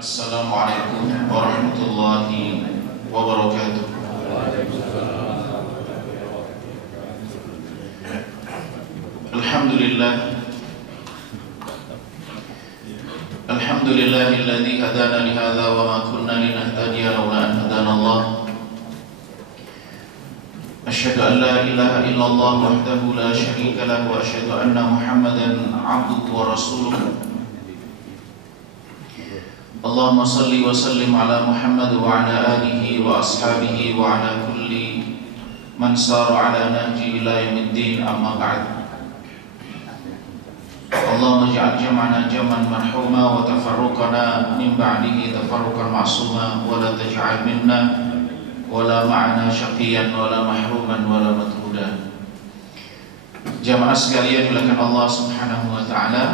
Assalamualaikum warahmatullahi wabarakatuh. Alhamdulillah, alhamdulillahilladzi hadana li hadza wa ma kunna linahtadiya laula an hadana Allah. Asyhadu an la ilaha illallah wahdahu la syarika lahu wa asyhadu anna Muhammadan 'abduhu wa rasuluh. Allahumma salli wa sallim ala Muhammad wa ala alihi wa ashabihi wa ala kulli man sara ala nahji ila yaumiddin, amma ba'd. Allahumma ij'al jam'ana jam'an marhuma wa tafarruqana min ba'dihi tafarruqan ma'suma wa la taj'al minna wa la ma'ana syaqiyan wa la mahruman wa la matruda. Jamaah sekalian dimuliakan Allah Subhanahu wa taala.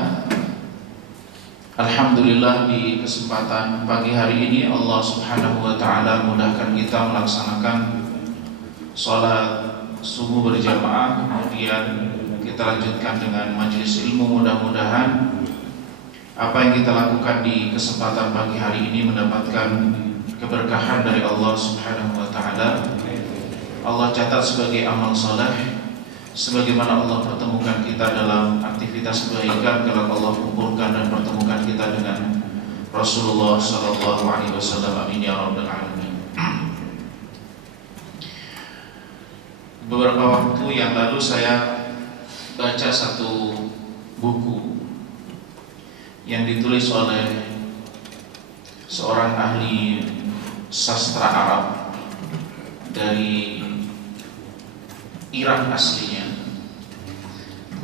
Alhamdulillah, di kesempatan pagi hari ini Allah Subhanahu wa ta'ala mudahkan kita melaksanakan sholat subuh berjamaah. Kemudian kita lanjutkan dengan majelis ilmu. Mudah-mudahan apa yang kita lakukan di kesempatan pagi hari ini mendapatkan keberkahan dari Allah Subhanahu wa ta'ala. Allah catat sebagai amal soleh, sebagaimana Allah pertemukan kita dalam aktivitas kebaikan, kalau Allah kumpulkan dan pertemukan kita dengan Rasulullah sallallahu alaihi wasallam. Amin ya rabbal alamin. Beberapa waktu yang lalu saya baca satu buku yang ditulis oleh seorang ahli sastra Arab dari Irak aslinya.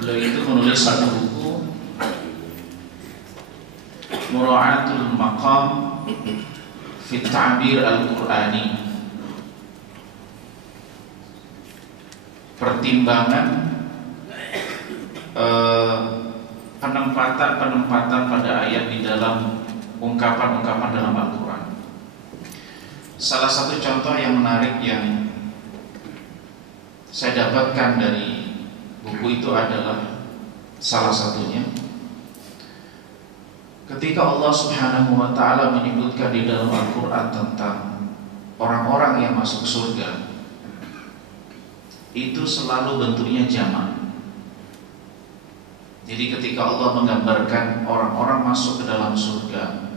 Beliau itu menulis satu buku, Mura'atul Maqam fi Ta'bir Al-Qur'ani, pertimbangan penempatan pada ayat di dalam ungkapan-ungkapan dalam Al-Quran. Salah satu contoh yang menarik yang saya dapatkan dari buku itu adalah salah satunya ketika Allah Subhanahu wa ta'ala menyebutkan di dalam Al-Quran tentang orang-orang yang masuk surga, itu selalu bentuknya jamak. Jadi ketika Allah menggambarkan orang-orang masuk ke dalam surga,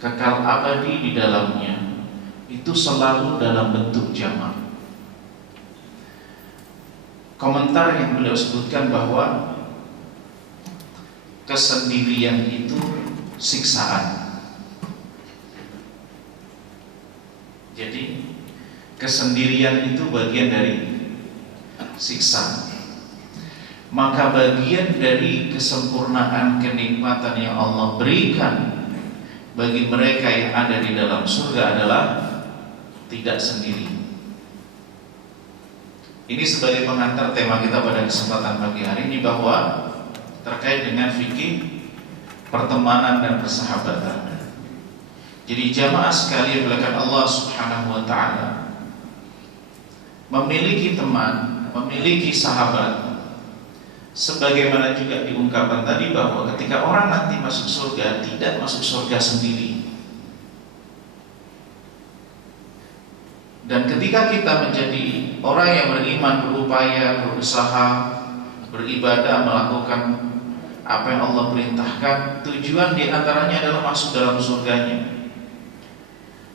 kekal abadi di dalamnya, itu selalu dalam bentuk jamak. Komentar yang beliau sebutkan bahwa kesendirian itu siksaan. Jadi kesendirian itu bagian dari siksa. Maka bagian dari kesempurnaan kenikmatan yang Allah berikan bagi mereka yang ada di dalam surga adalah tidak sendiri. Ini sebagai pengantar tema kita pada kesempatan pagi hari ini, bahwa terkait dengan fikih pertemanan dan persahabatan. Jadi jamaah sekalian dimuliakan Allah Subhanahu wa ta'ala, memiliki teman, memiliki sahabat, sebagaimana juga diungkapkan tadi bahwa ketika orang nanti masuk surga, tidak masuk surga sendiri. Dan ketika kita menjadi orang yang beriman, berupaya, berusaha, beribadah, melakukan apa yang Allah perintahkan, tujuan diantaranya adalah masuk dalam surganya.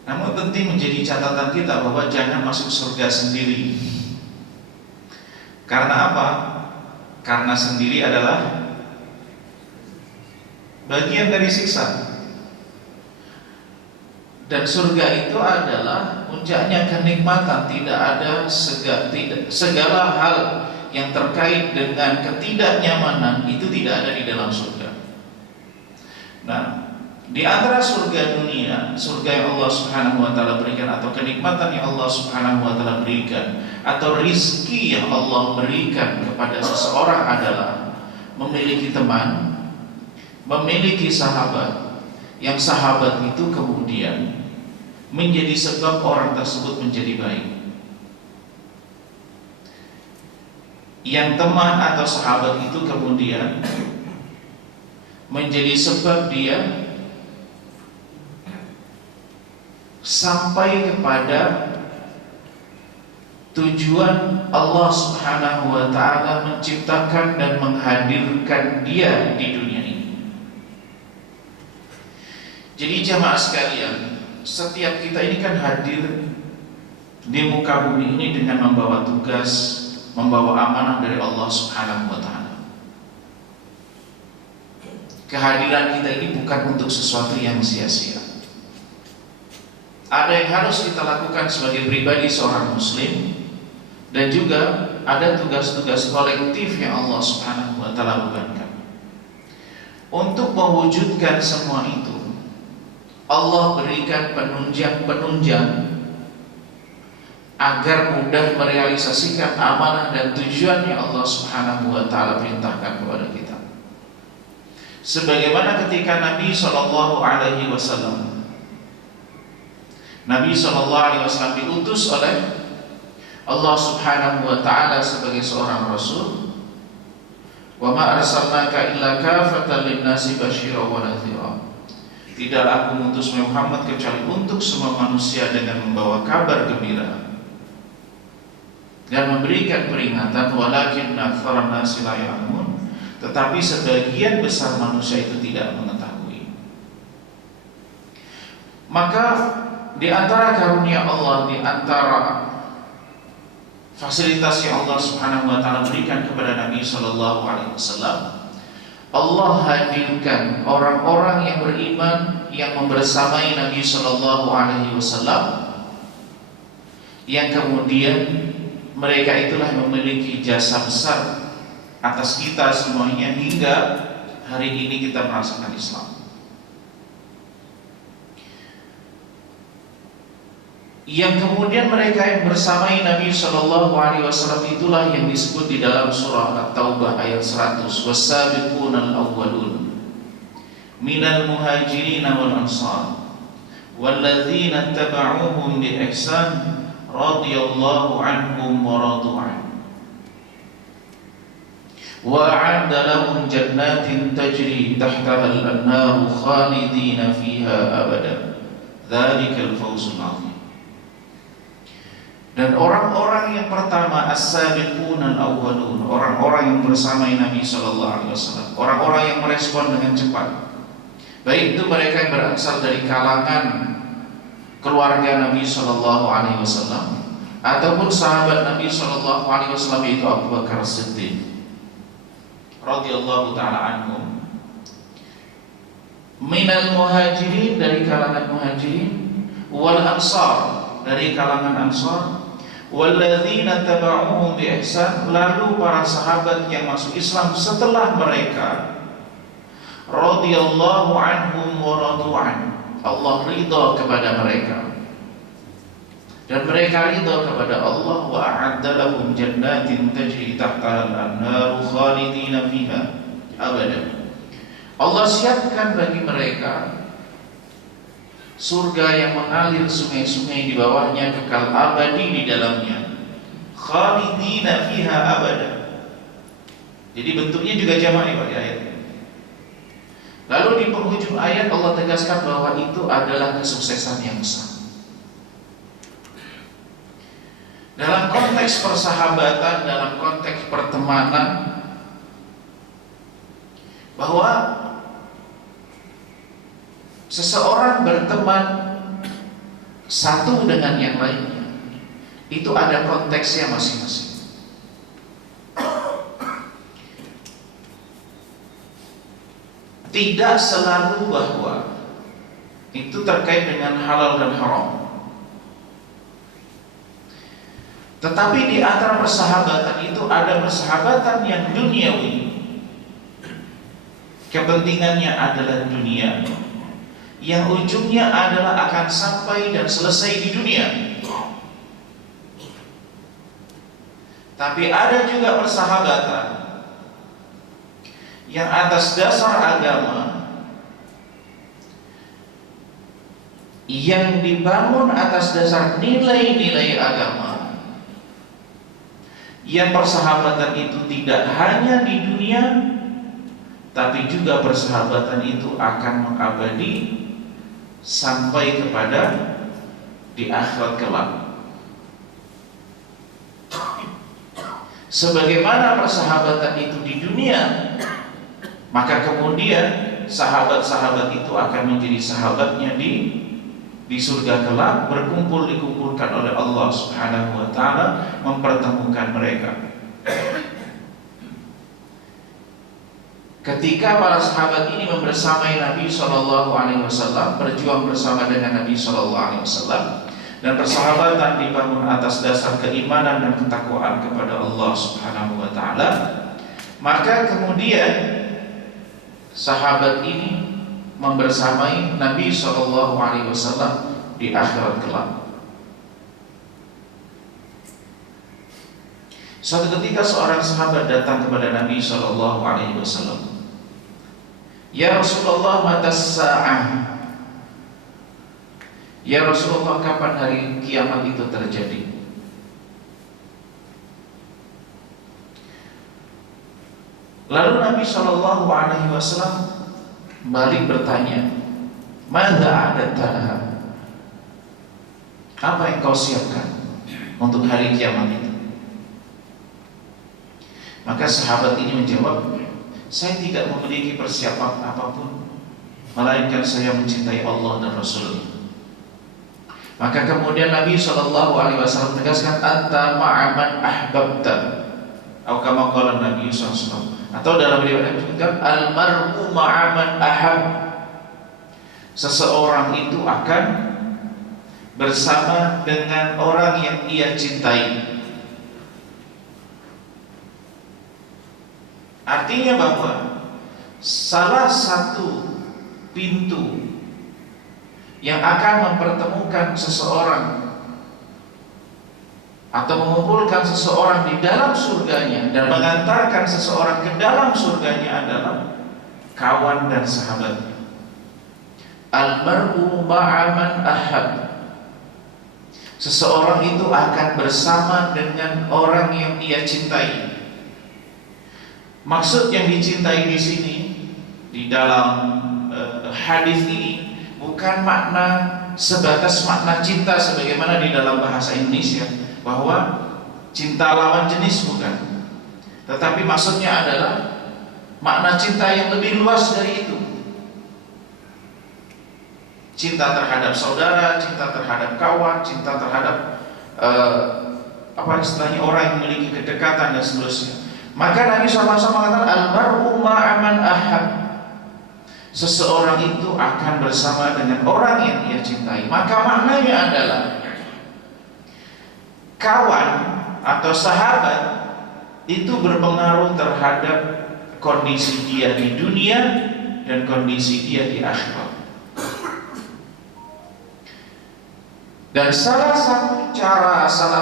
Namun penting menjadi catatan kita bahwa jangan masuk surga sendiri. Karena apa? Karena sendiri adalah bagian dari siksa. Dan surga itu adalah puncaknya kenikmatan. Tidak ada segala hal yang terkait dengan ketidaknyamanan itu tidak ada di dalam surga. Nah, di antara surga dunia, surga yang Allah Subhanahu wa ta'ala berikan, atau kenikmatan yang Allah Subhanahu wa ta'ala berikan, atau rizki yang Allah berikan kepada seseorang adalah memiliki teman, memiliki sahabat, yang sahabat itu kemudian menjadi sebab orang tersebut menjadi baik. Yang teman atau sahabat itu kemudian menjadi sebab dia sampai kepada tujuan Allah Subhanahu wa ta'ala menciptakan dan menghadirkan dia di dunia ini. Jadi jamaah sekalian, setiap kita ini kan hadir di muka bumi ini dengan membawa tugas, membawa amanah dari Allah Subhanahu wa ta'ala. Kehadiran kita ini bukan untuk sesuatu yang sia-sia. Ada yang harus kita lakukan sebagai pribadi seorang muslim, dan juga ada tugas-tugas kolektif yang Allah Subhanahu wa ta'ala bebankan. Untuk mewujudkan semua itu, Allah berikan penunjang-penunjang agar mudah merealisasikan amanah dan tujuan yang Allah Subhanahu wa ta'ala perintahkan kepada kita. Sebagaimana ketika Nabi SAW diutus oleh Allah Subhanahu wa ta'ala sebagai seorang rasul. Wa ma arsalnaka illa kafatan lin-nasi basyiran wa nadhira. Tidaklah aku mengutus Muhammad kecuali untuk semua manusia dengan membawa kabar gembira dan memberikan peringatan, walakinna aktsaran nasi la ya'lamun. Tetapi sebagian besar manusia itu tidak mengetahui. Maka di antara karunia Allah, di antara fasilitas yang Allah Subhanahu wa ta'ala berikan kepada Nabi sallallahu alaihi wasallam, Allah hadirkan orang-orang yang beriman yang membersamai Nabi sallallahu alaihi wasallam, yang kemudian mereka itulah yang memiliki jasa besar atas kita semuanya hingga hari ini kita merasakan Islam. Yang kemudian mereka yang bersamai Nabi Shallallahu Alaihi Wasallam itulah yang disebut di dalam surah At-Taubah ayat 100, was-sabiqunal awwalun minal muhajirin wal ansar walladzina tabauhum bi ihsan radhiyallahu anhum wa radu an wa a'adda lahum jannatin tajri tahtaha al-anharu khalidina fiha abada dzalikal fawzul 'azim. Dan orang-orang yang pertama, as-sabiqun al-awwalun, orang-orang yang bersamai Nabi sallallahu alaihi wasallam, orang-orang yang merespon dengan cepat. Baik itu mereka yang berasal dari kalangan keluarga Nabi sallallahu alaihi wasallam ataupun sahabat Nabi sallallahu alaihi wasallam, yaitu Abu Bakar Siddiq radhiyallahu taala anhum, minal muhajirin, dari kalangan muhajirin, wal ansar, dari kalangan ansar, walladzina tabauhum bi ihsan, lalu para sahabat yang masuk Islam setelah mereka, radhiyallahu anhum wa radu an, Allah ridha kepada mereka dan mereka ridha kepada Allah, wa a'adda lahum jannatin tajri tahtaha al-anharu khalidina fiha abada. Allah siapkan bagi mereka surga yang mengalir sungai-sungai di bawahnya, kekal abadi di dalamnya, khalidina fiha abada. Jadi bentuknya juga jamak pada ayat. Lalu di penghujung ayat Allah tegaskan bahwa itu adalah kesuksesan yang besar. Dalam konteks persahabatan, dalam konteks pertemanan, bahwa seseorang berteman satu dengan yang lainnya, itu ada konteksnya masing-masing. Tidak selalu bahwa itu terkait dengan halal dan haram. Tetapi di antara persahabatan itu ada persahabatan yang duniawi, kepentingannya adalah dunia, yang ujungnya adalah akan sampai dan selesai di dunia. Tapi ada juga persahabatan yang atas dasar agama, yang dibangun atas dasar nilai-nilai agama, yang persahabatan itu tidak hanya di dunia, tapi juga persahabatan itu akan mengabadi sampai kepada di akhirat kelak. Sebagaimana persahabatan itu di dunia, maka kemudian sahabat-sahabat itu akan menjadi sahabatnya di surga kelak, dikumpulkan oleh Allah Subhanahu wa taala, mempertemukan mereka. Ketika para sahabat ini membersamai Nabi Shallallahu Alaihi Wasallam, berjuang bersama dengan Nabi Shallallahu Alaihi Wasallam, dan persahabatan dibangun atas dasar keimanan dan ketakwaan kepada Allah Subhanahu Wa Taala, maka kemudian sahabat ini membersamai Nabi Shallallahu Alaihi Wasallam di akhirat kelak. Suatu ketika seorang sahabat datang kepada Nabi Shallallahu Alaihi Wasallam. Ya Rasulullah, mata sa'ah. Ya Rasulullah, kapan hari kiamat itu terjadi? Lalu Nabi Shallallahu Alaihi Wasallam balik bertanya, Mada adatah? Apa yang kau siapkan untuk hari kiamat itu? Maka sahabat ini menjawab, saya tidak memiliki persiapan apapun, melainkan saya mencintai Allah dan Rasul-Nya. Maka kemudian Nabi Shallallahu Alaihi Wasallam tegaskan, anta ma'aman ahbabta, atau kama qala Nabi SAW. Atau dalam riwayat disebutkan, almar'u ma'aman ahab. Seseorang itu akan bersama dengan orang yang ia cintai. Artinya bahwa salah satu pintu yang akan mempertemukan seseorang atau mengumpulkan seseorang di dalam surganya dan mengantarkan seseorang ke dalam surganya adalah kawan dan sahabat. Almar'u ma'aman ahab. Seseorang itu akan bersama dengan orang yang ia cintai. Maksud yang dicintai di sini di dalam hadis ini bukan makna sebatas makna cinta sebagaimana di dalam bahasa Indonesia bahwa cinta lawan jenis, bukan. Tetapi maksudnya adalah makna cinta yang lebih luas dari itu. Cinta terhadap saudara, cinta terhadap kawan, cinta terhadap orang yang memiliki kedekatan dan seterusnya. Maka Nabi SAW mengatakan almar'u ma'aman ahab. Seseorang itu akan bersama dengan orang yang ia cintai. Maka maknanya adalah kawan atau sahabat itu berpengaruh terhadap kondisi dia di dunia dan kondisi dia di akhirat. Dan salah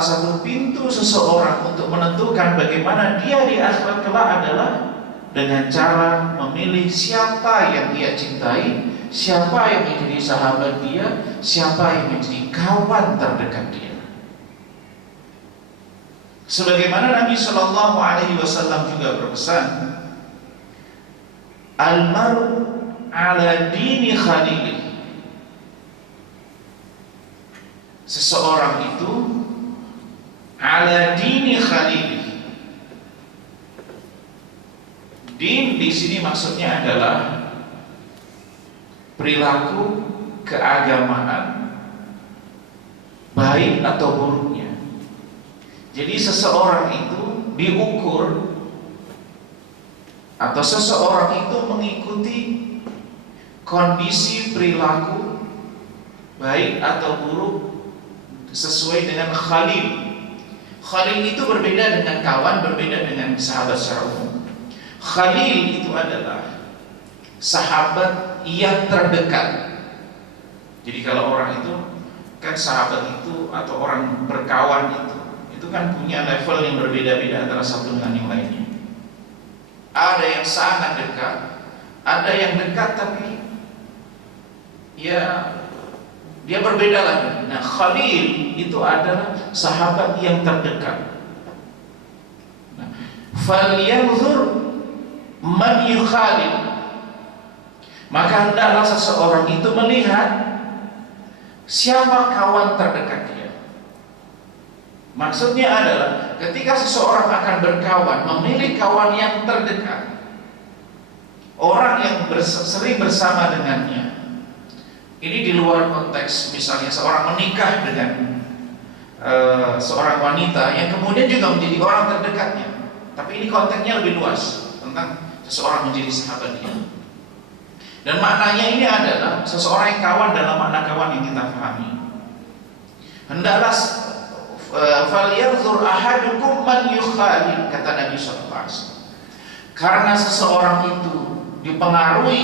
satu pintu seseorang untuk menentukan bagaimana dia di akhirat kelak adalah dengan cara memilih siapa yang dia cintai, siapa yang menjadi sahabat dia, siapa yang menjadi kawan terdekat dia. Sebagaimana Nabi Shallallahu Alaihi Wasallam juga berpesan, almaru ala dini khalilih. Seseorang itu ala dini khalilih. Din di sini maksudnya adalah perilaku keagamaan, baik atau buruknya. Jadi seseorang itu diukur atau seseorang itu mengikuti kondisi perilaku baik atau buruk sesuai dengan khalil. Khalil itu berbeda dengan kawan, berbeda dengan sahabat secara umum. Khalil itu adalah sahabat yang terdekat. Jadi kalau orang itu kan sahabat itu atau orang berkawan itu kan punya level yang berbeda-beda antara satu dengan yang lainnya. Ada yang sangat dekat, ada yang dekat tapi ya dia berbeda lagi. Nah, khalil itu adalah sahabat yang terdekat. Nah, falyanzur man yukhalil. Maka hendaklah seseorang itu melihat siapa kawan terdekat dia. Maksudnya adalah ketika seseorang akan berkawan, memilih kawan yang terdekat, orang yang sering bersama dengannya. Ini di luar konteks misalnya seorang menikah dengan seorang wanita yang kemudian juga menjadi orang terdekatnya. Tapi ini konteksnya lebih luas tentang seseorang menjadi sahabat dia. Dan maknanya ini adalah seseorang yang kawan dalam makna kawan yang kita pahami. Hendaklah falyanzur ahadukum man yukhalil, kata Nabi SAW. Karena seseorang itu dipengaruhi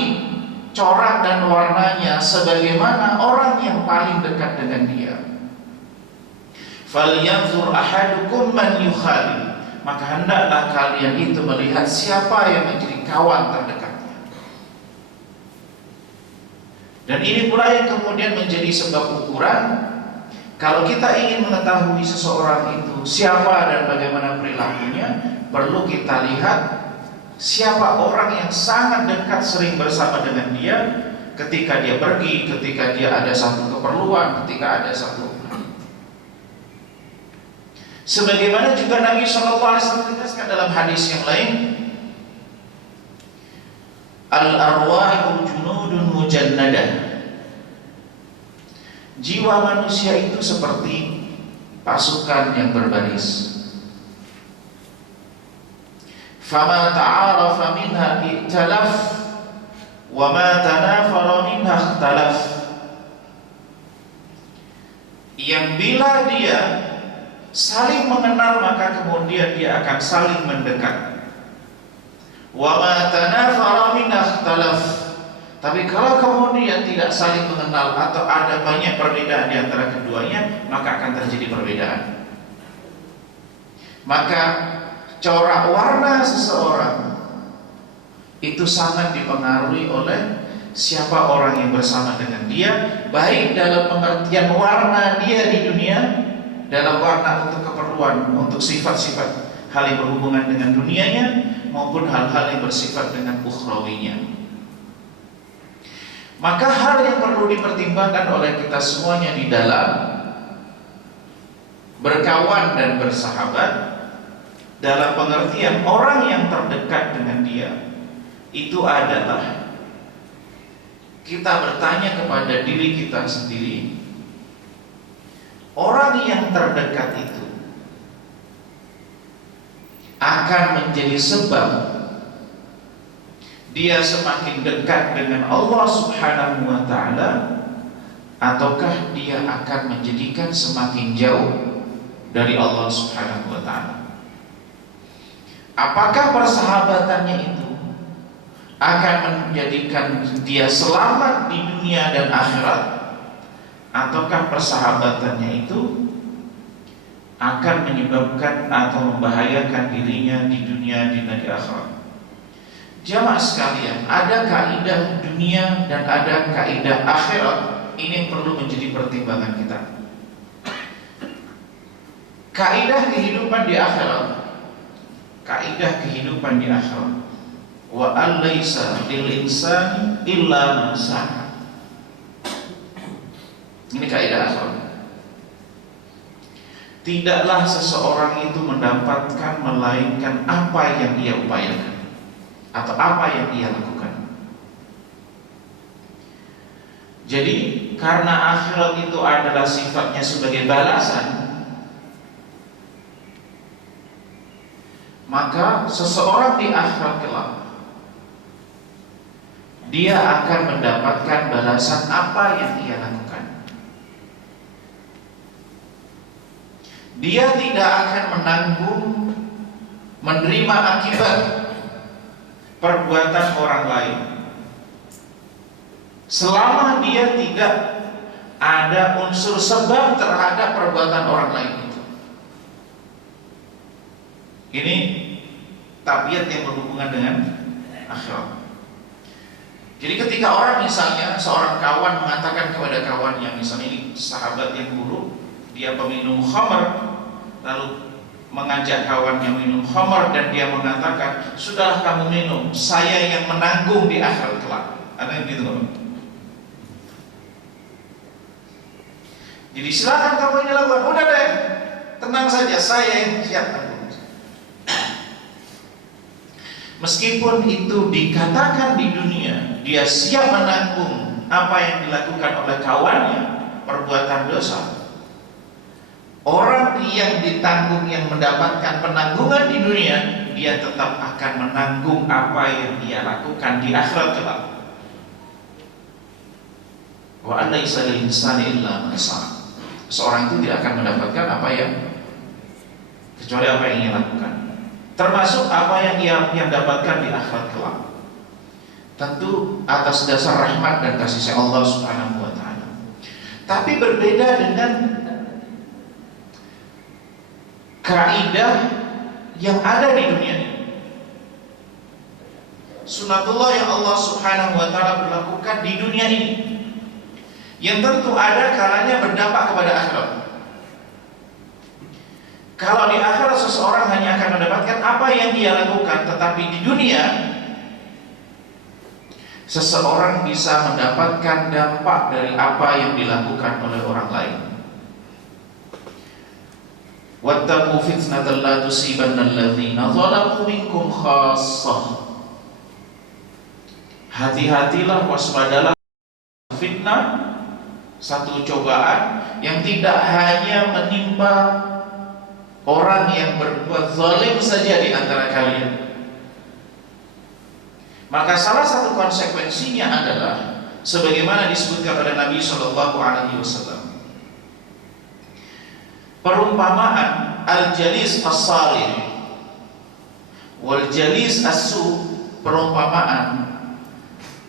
corak dan warnanya sebagaimana orang yang paling dekat dengan dia. Falyanzur ahadukum man yukhalil, maka hendaklah kalian itu melihat siapa yang menjadi kawan terdekatnya. Dan ini pula yang kemudian menjadi sebab ukuran kalau kita ingin mengetahui seseorang itu siapa dan bagaimana perilakunya, perlu kita lihat siapa orang yang sangat dekat sering bersama dengan dia ketika dia pergi, ketika dia ada satu keperluan, ketika ada satu. Sebagaimana juga Nabi SAW tegaskan dalam hadis yang lain, al-arwahu junudun mujannadah. Jiwa manusia itu seperti pasukan yang berbaris. Fama ta'arafa minha i'talaf wa ma tanafara minha ikhtalaf. Yang bila dia saling mengenal maka kemudian dia akan saling mendekat. Wa ma tanafara minha ikhtalaf. Tapi kalau kemudian tidak saling mengenal atau ada banyak perbedaan di antara keduanya, maka akan terjadi perbedaan. Maka corak warna seseorang itu sangat dipengaruhi oleh siapa orang yang bersama dengan dia, baik dalam pengertian warna dia di dunia, dalam warna untuk keperluan, untuk sifat-sifat hal yang berhubungan dengan dunianya, maupun hal-hal yang bersifat dengan ukhrawinya. Maka hal yang perlu dipertimbangkan oleh kita semuanya di dalam berkawan dan bersahabat, dalam pengertian orang yang terdekat dengan dia, itu adalah kita bertanya kepada diri kita sendiri, orang yang terdekat itu akan menjadi sebab dia semakin dekat dengan Allah Subhanahu wa ta'ala, ataukah dia akan menjadikan semakin jauh dari Allah Subhanahu wa ta'ala? Apakah persahabatannya itu akan menjadikan dia selamat di dunia dan akhirat, ataukah persahabatannya itu akan menyebabkan atau membahayakan dirinya di dunia dan di akhirat? Jamaah sekalian, ada kaidah dunia dan ada kaidah akhirat. Ini yang perlu menjadi pertimbangan kita. Kaidah kehidupan di akhirat, kaidah kehidupan di akhirat, wa alaysa lil insani illa ma sa'a. Ini kaidah akhirat. Tidaklah seseorang itu mendapatkan melainkan apa yang ia upayakan atau apa yang ia lakukan. Jadi karena akhirat itu adalah sifatnya sebagai balasan, maka seseorang di akhirat kelak dia akan mendapatkan balasan apa yang ia lakukan. Dia tidak akan menanggung menerima akibat perbuatan orang lain selama dia tidak ada unsur sebab terhadap perbuatan orang lain itu. Ini tabiat yang berhubungan dengan akhirat. Jadi ketika orang misalnya seorang kawan mengatakan kepada kawannya, misalnya ini sahabat yang buruk, dia peminum khamr, lalu mengajak kawannya minum khamar dan dia mengatakan, sudahlah kamu minum, saya yang menanggung di akhirat kelak. Ada yang gitu kan? Jadi silakan kamu ini lakukan, udah deh, tenang saja, saya yang siap tanggung. Meskipun itu dikatakan di dunia dia siap menanggung apa yang dilakukan oleh kawannya, perbuatan dosa, orang yang ditanggung, yang mendapatkan penanggungan di dunia, dia tetap akan menanggung apa yang dia lakukan di akhirat kelak. Wa alaysa lil insani illa ma sa'a. Seorang itu tidak akan mendapatkan apa yang, kecuali apa yang ia lakukan, termasuk apa yang ia dapatkan di akhirat kelak. Tentu atas dasar rahmat dan kasih sayang Allah Subhanahu wa taala. Tapi berbeda dengan kaidah yang ada di dunia ini. Sunatullah yang Allah Subhanahu wa taala berlakukan di dunia ini, yang tentu ada kalanya berdampak kepada akhirat. Kalau di akhirat seseorang hanya akan mendapatkan apa yang dia lakukan, tetapi di dunia seseorang bisa mendapatkan dampak dari apa yang dilakukan oleh orang lain. Wattaqu fitnatan la tusibanna alladzina zalamu minkum khassah. Hati-hatilah, waspadalah fitnah, satu cobaan yang tidak hanya menimpa orang yang berbuat zalim saja di antara kalian. Maka salah satu konsekuensinya adalah sebagaimana disebutkan oleh Nabi Shallallahu Alaihi Wasallam, perumpamaan al-jalis as-salih wal jalis as-su, perumpamaan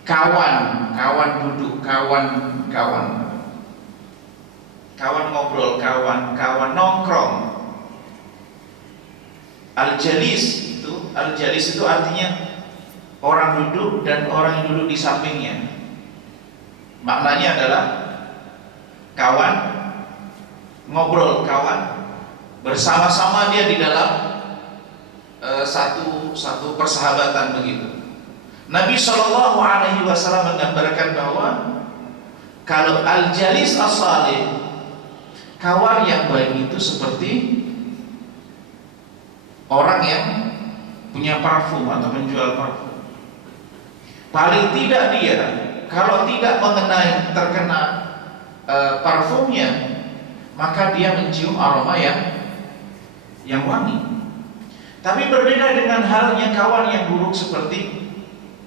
kawan duduk, kawan ngobrol, kawan nongkrong. Al-jalis itu artinya orang duduk dan orang yang duduk di sampingnya. Maknanya adalah kawan ngobrol, kawan bersama-sama dia di dalam satu persahabatan begitu. Nabi Shallallahu Alaihi Wasallam menggambarkan bahwa kalau al-jalis as-salih, kawan yang baik itu seperti orang yang punya parfum atau menjual parfum. Paling tidak dia, kalau tidak terkena parfumnya, maka dia mencium aroma yang wangi. Tapi berbeda dengan halnya kawan yang buruk seperti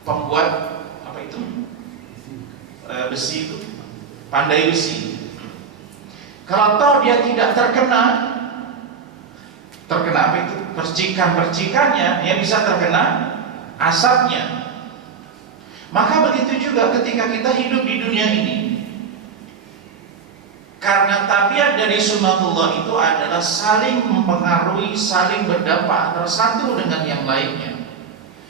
pembuat besi itu, pandai besi. Kalau toh dia tidak terkena apa itu, percikannya, dia bisa terkena asapnya. Maka begitu juga ketika kita hidup di dunia ini, karena tabiat dari sunatullah itu adalah saling mempengaruhi, saling berdampak antara satu dengan yang lainnya.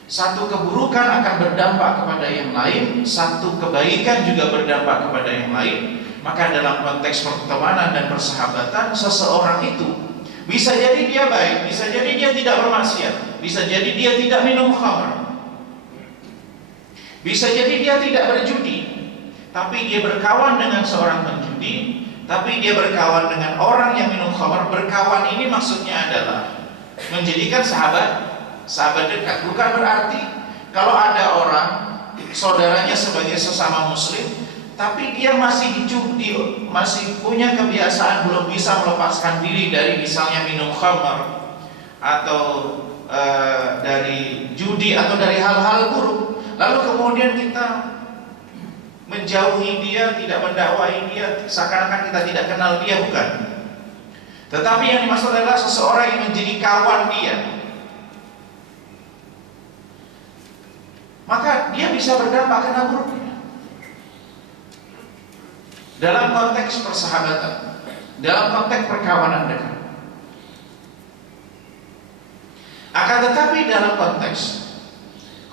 Satu keburukan akan berdampak kepada yang lain, satu kebaikan juga berdampak kepada yang lain. Maka dalam konteks pertemanan dan persahabatan, seseorang itu bisa jadi dia baik, bisa jadi dia tidak bermaksiat, bisa jadi dia tidak minum khamr, bisa jadi dia tidak berjudi, tapi dia berkawan dengan seorang penjudi, tapi dia berkawan dengan orang yang minum khamr. Berkawan ini maksudnya adalah menjadikan sahabat dekat. Bukan berarti kalau ada orang saudaranya sebagai sesama muslim, tapi dia masih judi, masih punya kebiasaan, belum bisa melepaskan diri dari misalnya minum khamr atau dari judi atau dari hal-hal buruk, lalu kemudian kita menjauhi dia, tidak mendakwai dia, seakan-akan kita tidak kenal dia, bukan. Tetapi yang dimaksud adalah seseorang yang menjadi kawan dia, maka dia bisa berdampak kena buruknya. Dalam konteks persahabatan, dalam konteks perkawanan dekat. Akan tetapi dalam konteks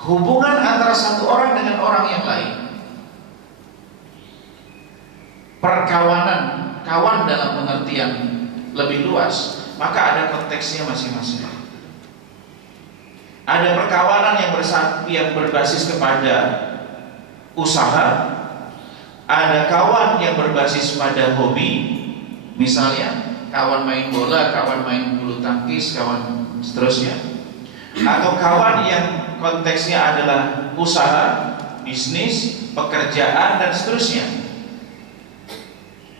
hubungan antara satu orang dengan orang yang lain, perkawanan, kawan dalam pengertian lebih luas, maka ada konteksnya masing-masing. Ada perkawanan yang berbasis kepada usaha, ada kawan yang berbasis pada hobi, Misalnya kawan main bola, kawan main bulu tangkis, kawan seterusnya, atau kawan yang konteksnya adalah usaha, bisnis, pekerjaan dan seterusnya.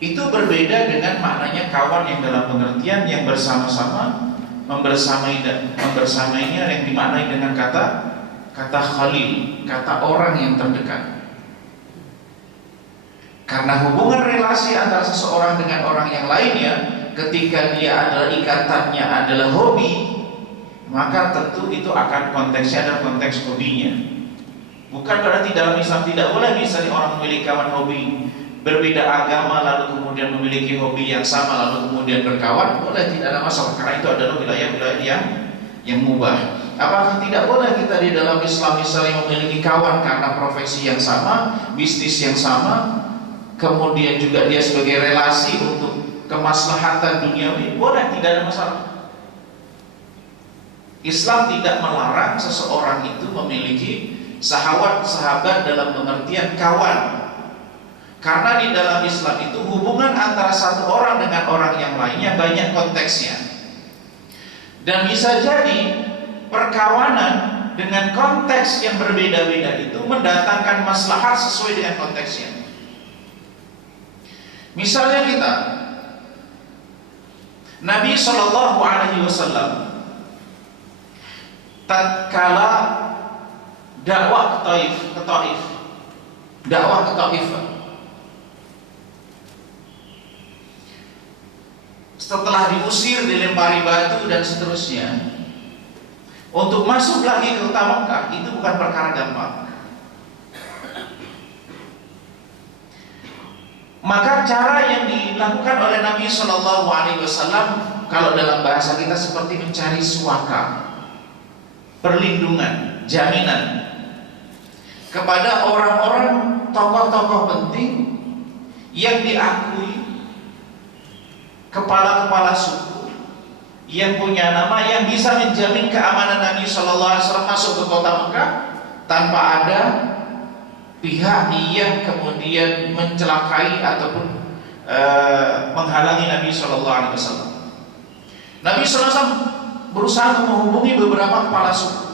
Itu berbeda dengan maknanya kawan yang dalam pengertian yang bersama-sama, membersamainya yang dimaknai dengan kata khalil, kata orang yang terdekat. Karena hubungan relasi antara seseorang dengan orang yang lainnya, ketika dia adalah ikatannya adalah hobi, maka tentu itu akan konteksnya adalah konteks hobinya. Bukan berarti dalam Islam tidak boleh misalnya orang memiliki kawan hobi berbeda agama lalu kemudian memiliki hobi yang sama lalu kemudian berkawan, boleh, tidak ada masalah, karena itu adalah wilayah-wilayah yang mubah. Apakah tidak boleh kita di dalam Islam misalnya memiliki kawan karena profesi yang sama, bisnis yang sama, kemudian juga dia sebagai relasi untuk kemaslahatan duniawi? Boleh, tidak ada masalah. Islam tidak melarang seseorang itu memiliki sahabat dalam pengertian kawan. Karena di dalam Islam itu hubungan antara satu orang dengan orang yang lainnya banyak konteksnya. Dan bisa jadi perkawanan dengan konteks yang berbeda-beda itu mendatangkan maslahat sesuai dengan konteksnya. Misalnya kita, Nabi Shallallahu Alaihi Wasallam tatkala dakwah ke Taif, setelah diusir, dilempari batu dan seterusnya, untuk masuk lagi ke kota Mekah itu bukan perkara gampang. Maka cara yang dilakukan oleh Nabi Shallallahu Alaihi Wasallam, kalau dalam bahasa kita seperti mencari suaka, perlindungan, jaminan kepada orang-orang tokoh-tokoh penting yang diakui, kepala-kepala suku yang punya nama, yang bisa menjamin keamanan Nabi Shallallahu Alaihi Wasallam masuk ke kota Mekah tanpa ada pihak yang kemudian mencelakai ataupun menghalangi Nabi Shallallahu Alaihi Wasallam. Nabi Shallallahu Alaihi Wasallam berusaha menghubungi beberapa kepala suku.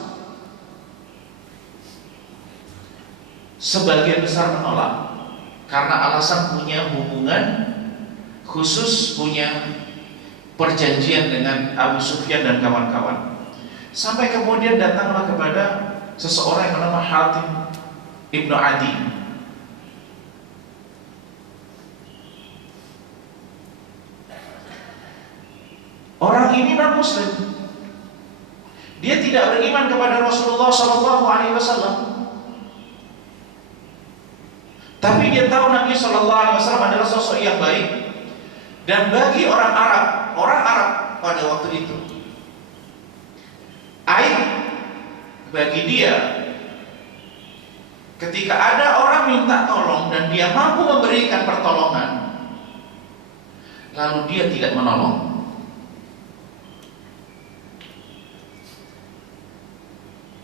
Sebagian besar menolak karena alasan punya hubungan khusus, punya perjanjian dengan Abu Sufyan dan kawan-kawan. Sampai kemudian datanglah kepada seseorang yang bernama Hatim Ibnu Adi. Orang ini non-Muslim. Dia tidak beriman kepada Rasulullah Shallallahu Alaihi Wasallam. Tapi dia tahu Nabi Shallallahu Alaihi Wasallam adalah sosok yang baik. Dan bagi orang Arab pada waktu itu, aib bagi dia ketika ada orang minta tolong dan dia mampu memberikan pertolongan, lalu dia tidak menolong.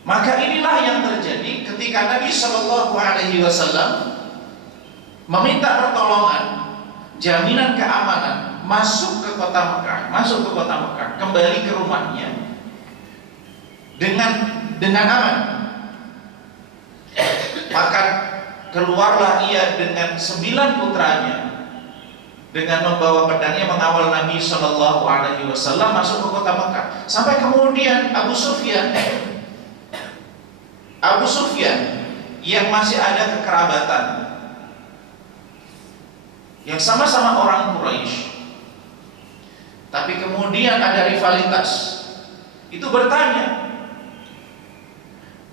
Maka inilah yang terjadi ketika Nabi Shallallahu Alaihi Wasallam meminta pertolongan, jaminan keamanan, masuk ke kota Mekah, kembali ke rumahnya dengan aman. Maka keluarlah ia dengan 9 putranya, dengan membawa pedangnya mengawal Nabi Shallallahu Alaihi Wasallam masuk ke kota Mekah. Sampai kemudian Abu Sufyan yang masih ada kekerabatan, yang sama-sama orang Quraisy, tapi kemudian ada rivalitas, itu bertanya,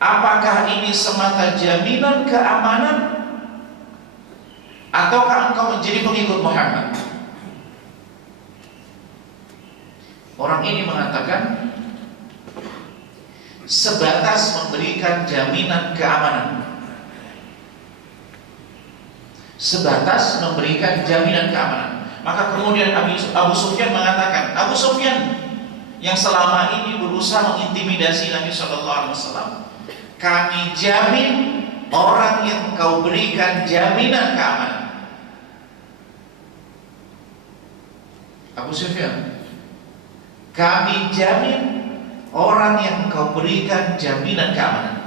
apakah ini semata jaminan keamanan ataukah engkau menjadi pengikut Muhammad? Orang ini mengatakan sebatas memberikan jaminan keamanan, sebatas memberikan jaminan keamanan. Maka kemudian Abu Sufyan mengatakan, Abu Sufyan yang selama ini berusaha mengintimidasi Nabi Shallallahu Alaihi Wasallam, kami jamin orang yang kau berikan jaminan keamanan. Abu Sufyan, kami jamin orang yang engkau berikan jaminan keamanan.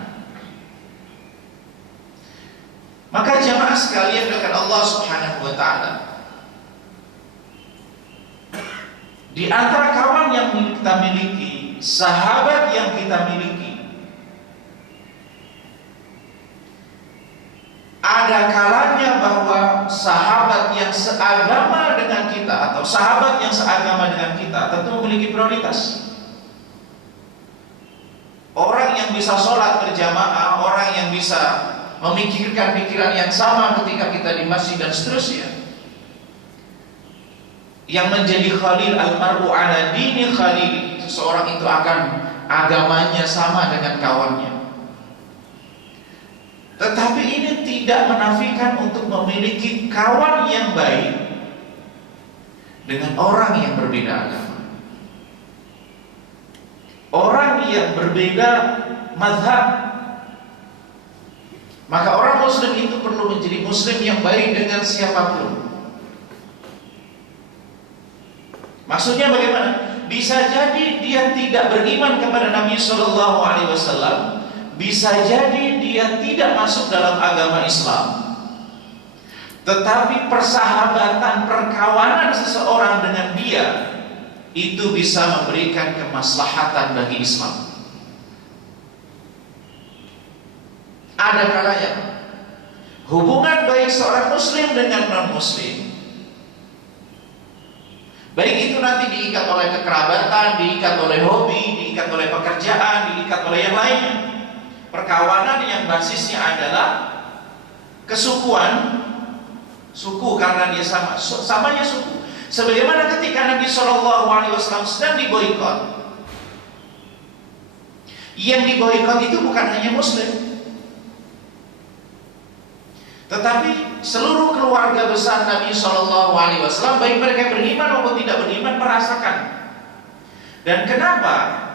Maka jamaah sekalian dengan Allah Subhanahu wa ta'ala, di antara kawan yang kita miliki, sahabat yang kita miliki, ada kalanya bahwa sahabat yang seagama dengan kita atau sahabat yang seagama dengan kita tentu memiliki prioritas. Orang yang bisa sholat berjamaah, orang yang bisa memikirkan pikiran yang sama ketika kita di masjid dan seterusnya, yang menjadi khalil, almar'u ala dini khalil, seseorang itu akan agamanya sama dengan kawannya. Tetapi ini tidak menafikan untuk memiliki kawan yang baik dengan orang yang berbeda agama, orang yang berbeda mazhab. Maka orang muslim itu perlu menjadi muslim yang baik dengan siapapun. Maksudnya bagaimana? Bisa jadi dia tidak beriman kepada Nabi Shallallahu Alaihi Wasallam, bisa jadi dia tidak masuk dalam agama Islam, tetapi persahabatan, perkawanan seseorang dengan dia itu bisa memberikan kemaslahatan bagi Islam. Ada kalanya hubungan baik seorang muslim dengan non-muslim, baik itu nanti diikat oleh kekerabatan, diikat oleh hobi, diikat oleh pekerjaan, diikat oleh yang lainnya. Perkawanan yang basisnya adalah kesukuan, suku karena dia samanya suku. Sebagaimana ketika Nabi Shallallahu Alaihi Wasallam sedang diboikot, yang diboikot itu bukan hanya muslim, tetapi seluruh keluarga besar Nabi Shallallahu Alaihi Wasallam, baik mereka beriman maupun tidak beriman, merasakan. Dan kenapa?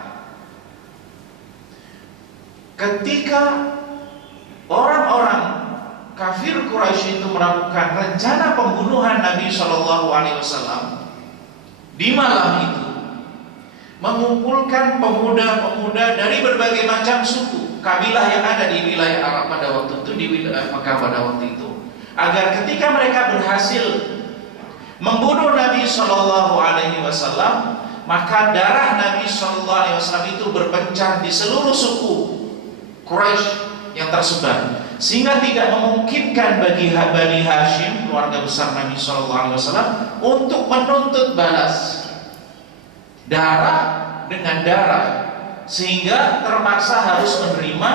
Ketika orang-orang kafir Quraisy itu melakukan rencana pembunuhan Nabi Shallallahu Alaihi Wasallam di malam itu, mengumpulkan pemuda-pemuda dari berbagai macam suku, kabilah yang ada di wilayah Arab pada waktu itu, di wilayah Mekah pada waktu itu, agar ketika mereka berhasil membunuh Nabi Shallallahu Alaihi Wasallam, maka darah Nabi Shallallahu Alaihi Wasallam itu berpencar di seluruh suku Quraisy yang tersebar, sehingga tidak memungkinkan bagi Bani Hashim, keluarga besar Nabi Shallallahu Alaihi Wasallam, untuk menuntut balas darah dengan darah, sehingga terpaksa harus menerima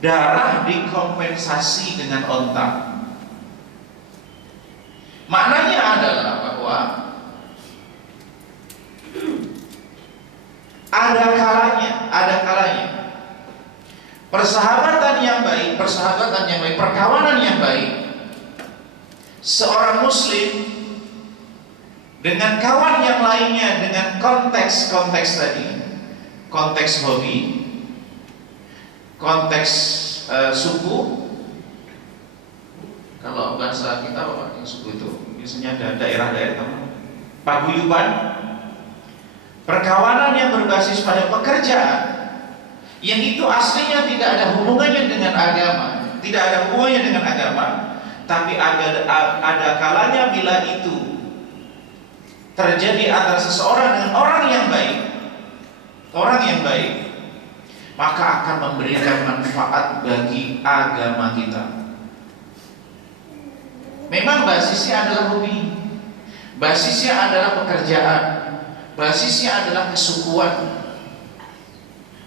darah dikompensasi dengan onta. Maknanya adalah bahwa ada kalanya persahabatan yang baik, perkawanan yang baik seorang muslim dengan kawan yang lainnya, dengan konteks tadi, konteks hobi, konteks suku. Kalau bahasa kita apa yang suku itu biasanya ada daerah-daerah paguyuban. Perkawanan yang berbasis pada pekerjaan, yang itu aslinya tidak ada hubungannya dengan agama, tapi ada kalanya bila itu terjadi antara seseorang dengan orang yang baik, maka akan memberikan manfaat bagi agama kita. Memang basisnya adalah hobi, basisnya adalah pekerjaan, basisnya adalah kesukuan,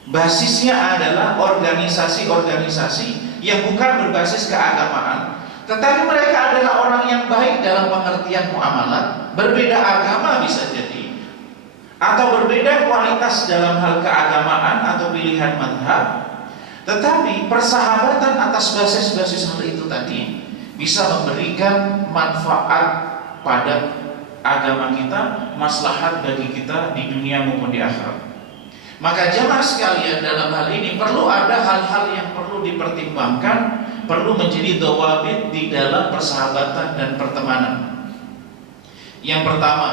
basisnya adalah organisasi-organisasi yang bukan berbasis keagamaan, tetapi mereka adalah orang yang baik dalam pengertian muamalah. Berbeda agama bisa jadi, atau berbeda kualitas dalam hal keagamaan atau pilihan madhab, tetapi persahabatan atas basis-basis hal itu tadi bisa memberikan manfaat pada agama kita, maslahat bagi kita di dunia maupun di akhirat. Maka jamaah sekalian, dalam hal ini perlu ada hal-hal yang perlu dipertimbangkan, perlu menjadi dawabit di dalam persahabatan dan pertemanan. Yang pertama,